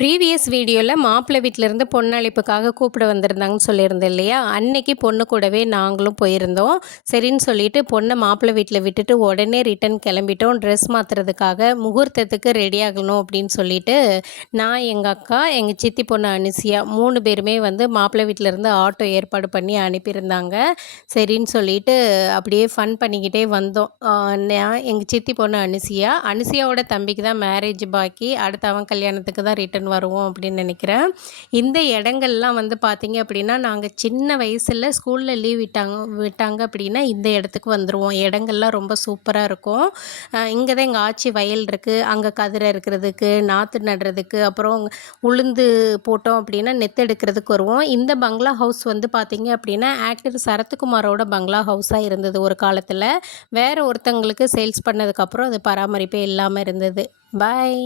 Previous வீடியோவில் மாப்பிள்ளை வீட்டிலேருந்து பொண்ணு அழைப்புக்காக கூப்பிட வந்திருந்தாங்கன்னு சொல்லியிருந்தேன் இல்லையா? அன்னைக்கு பொண்ணு கூடவே நாங்களும் போயிருந்தோம். சரின்னு சொல்லிட்டு பொண்ணை மாப்பிள்ளை வீட்டில் விட்டுட்டு உடனே ரிட்டன் கிளம்பிட்டோம். ட்ரெஸ் மாற்றுறதுக்காக முகூர்த்தத்துக்கு ரெடி ஆகணும் அப்படின்னு சொல்லிட்டு நான், எங்கள் அக்கா, எங்கள் சித்தி பொண்ணு அனுசியா 3 பேருமே வந்து மாப்பிள்ளை வீட்டிலேருந்து ஆட்டோ ஏற்பாடு பண்ணி அனுப்பியிருந்தாங்க. சரின்னு சொல்லிட்டு அப்படியே ஃபன் பண்ணிக்கிட்டே வந்தோம். நான், எங்கள் சித்தி பொண்ணு அனுசியாவோட தம்பிக்கு தான் மேரேஜ் பாக்கி. அடுத்து அவன் கல்யாணத்துக்கு தான் ரிட்டன் வருவோம் அப்படின்னு நினைக்கிறேன். இந்த இடங்கள்லாம் வந்து பார்த்திங்க அப்படின்னா, நாங்கள் சின்ன வயசில் ஸ்கூலில் லீவ் விட்டாங்க அப்படின்னா இந்த இடத்துக்கு வந்துடுவோம். இடங்கள்லாம் ரொம்ப சூப்பராக இருக்கும். இங்கே தான் எங்கள் ஆச்சி வயல் இருக்குது. அங்கே கதிரை இருக்கிறதுக்கு, நாற்று நடுறதுக்கு, அப்புறம் உளுந்து போட்டோம் அப்படின்னா நெத்தெடுக்கிறதுக்கு வருவோம். இந்த பங்களா ஹவுஸ் வந்து பார்த்திங்க அப்படின்னா ஆக்டர் சரத்குமாரோட பங்களா ஹவுஸாக இருந்தது ஒரு காலத்தில். வேறு ஒருத்தங்களுக்கு சேல்ஸ் பண்ணதுக்கப்புறம் அது பராமரிப்பே இல்லாமல் இருந்தது. பாய்.